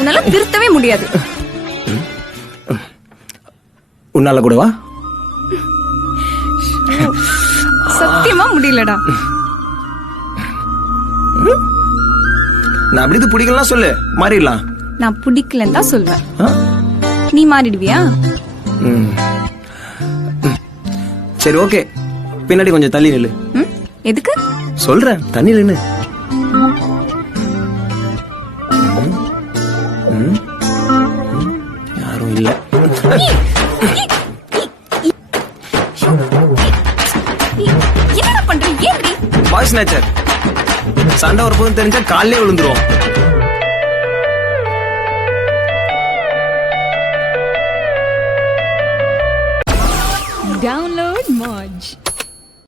உன்னால திருத்தவே முடியாது. உன்னால கூடவா? சத்தியமா முடியலடா. நான் அப்படி இது பிடிக்கலாம் சொல்லு, மாறிடலாம். நான் பிடிக்கலன்னு தான் சொல்வேன். நீ மாறிடுவியா? சரி ஓகே, பின்னாடி கொஞ்சம் தள்ளி நில்லு. எதுக்கு? சொல்றேன், தண்ணி நின்னு. யாரும் இல்ல. என்னடா பண்ற? ஏன்டி? Voice nature. சண்டை ஒரு போதும் தெரிஞ்சா காலையே விழுந்துரும். Download Moj.